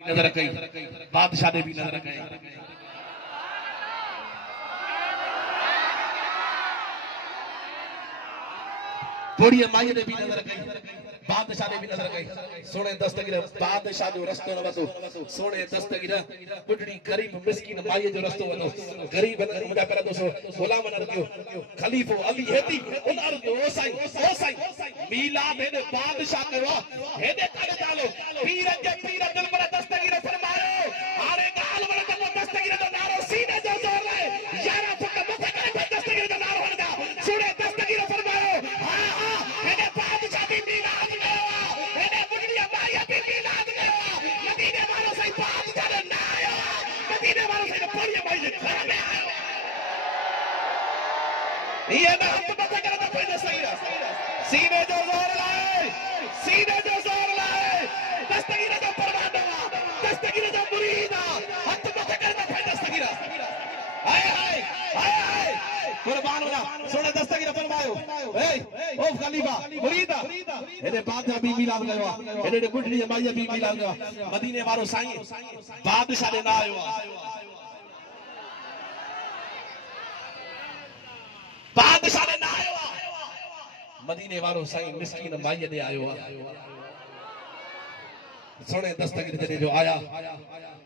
नजर कई बादशाह ने भी नजर कई थोड़ी माई ने भी नजर कई बादशाह ने भी नजर कई सोने दस्तगीर बादशाह जो रस्तो न वतो सोने दस्तगीर बुढ़ड़ी गरीब मिस्किन माई जो रस्तो वतो गरीब मुंडा पर दोसो गुलाम न रखियो खलीफो अली हेती उन अर्ज ओ साईं मीलाद ने बादशाह कयो हेदे काले तालो पीर दिल पर दस्तगीर फरमायो हारे गाल वर को दस्तगीर जो नारो सीने जो जोर ले यारा फक मथे करे दस्तगीर जो नारो हणदा सुने दस्तगीर फरमायो हां हां हेदे बादशाह भी मीलाद कयो हेदे बुढ़ड़ी माई भी मीलाद कयो मदीने वालो सही बादशाह ने ना आयो मदीने वालो सही बुढ़ड़ी माई जे घर में आयो ये ना हाथ मथे करे तो पहले सही सीने जो जोर लाए सीने जो जोर लाए दस्तगीर जो परवाना दस्तगीर जो मुरीदा हाथ मथे करे तो पहले दस्तगीर हाय हाय हाय हाय कुर्बान होना सोने दस्तगीर फरमायो ए ओ खलीफा मुरीदा एने बादशाह भी मिलाद गयो एने बुढ़ड़ी माई भी मिलाद गयो मदीने वालो साईं बादशाह ने ना आयो बादशाह ने ना आयो मदीने वालो साईं मिस्किन माई ने आयो सोने दस्तगीर जो आया